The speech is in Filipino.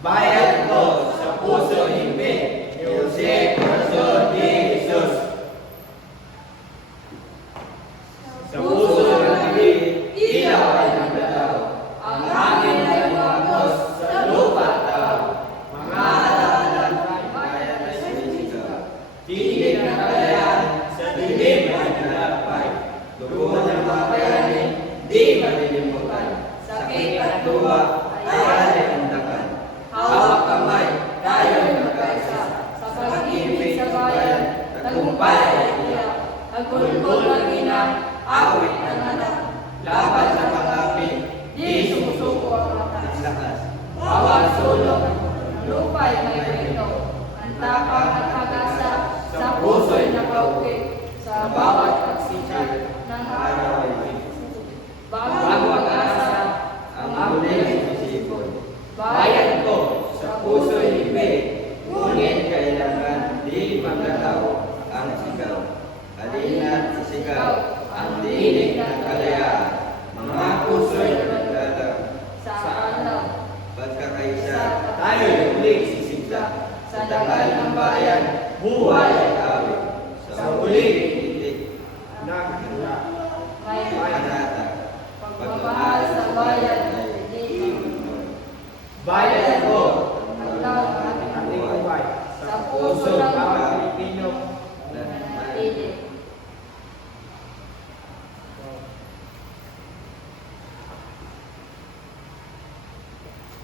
Bayad ko sa puso himig ni Jose Corazon de Jesus. Sa puso ng himig, ilaw ay nagdalaw. Ang hangin ay umagos sa lupa at tao. Mga alaala ng bayan ay sumisigaw. Tinig ng kalayaan sa dilim ay nalakbay. Dugo ng mga bayani, di malilimutan. Sakit at luha ay alimandakan. Hawak kamay, tayo ay magkaisa. Sa pag-ibig sa bayan, tagumpay ay iyak. Agulgol ng ina, awit ng anak. Laban sa pag-apit, di sumusuko ang lakas. Bawat sulok, lupa'y may kwento. Ang tapang at pag-asa, sa puso'y nakauwi. Sa bawat pagsika ng araw ay bago ang asa, ang muling sisipon. Bayan ko sa puso'y himig, ngunit kailangan di magdalaw ang sigaw. Halina't sisigaw ang tinig ng kalayaan, mga puso'y nagdalaw. Sa alaw, pagkakaisa, tayo'y muling sisigla. Sa dangal ng bayan, buhay